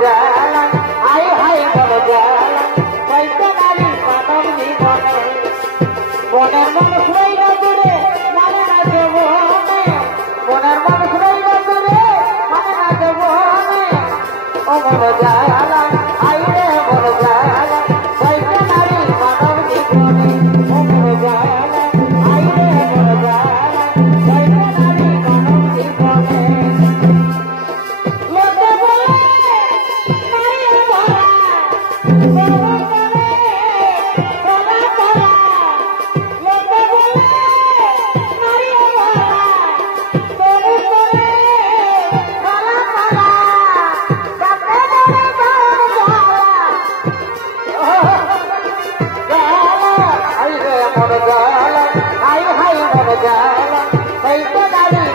জ্বালা high high মন জ্বালা পাইতে নারী মানব জীবনে মনের মানুষ রইল দূরে মানে না জীবনে মনের মানুষ রইল দূরে মানে না জীবনে ও মন জ্বালা হাই রে মন জ্বালা পাইতে নারী মানব জীবনে ও মন জ্বালা হাই রে মন জ্বালা পাইতে নারী মানব জীবনে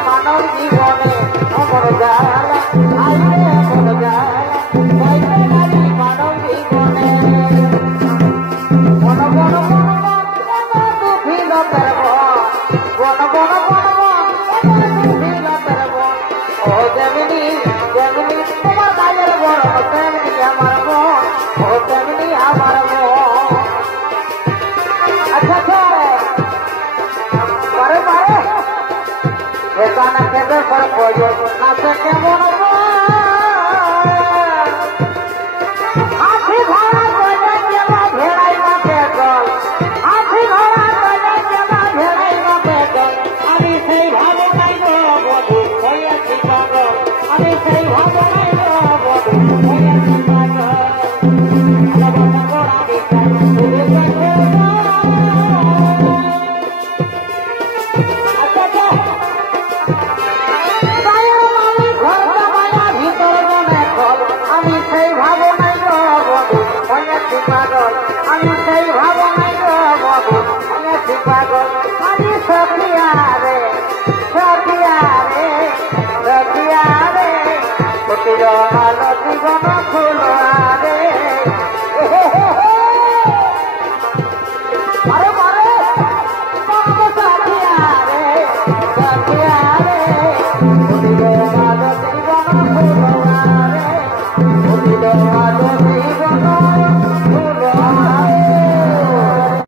মানব জীবনে অমর জ্বালা আইরে অমর জ্বালা পাইতে নারী মানব জীবনে বন বন বন বন দুঃখী লতার বন বন বন বন দুঃখী লতার বন ও যেমনি যেমনি তোমার কাজের বন তেমনি আমার মন ও তেমনি আমার মন আচ্ছা পারে পারে এখানে খেতে পারবো নাচে কেমন হাতি ঘোড়া গজে কেবা ভেড়াই মাঠে জল হাতি ঘোড়া গজে কেবা ভেড়াই মাঠে জল আমি সেই ভাবনাই বধু হইয়াছি পাগল আমি সেই ভাবনাই বধু হইয়াছি পাগল ঘোড়া দিশাই পাগল আমি সেই ভাবনাই বধু হইয়াছি পাগল আমি সখিয়া রে সখিয়া রে সখিয়া রে প্রতিজন জীবন ফুল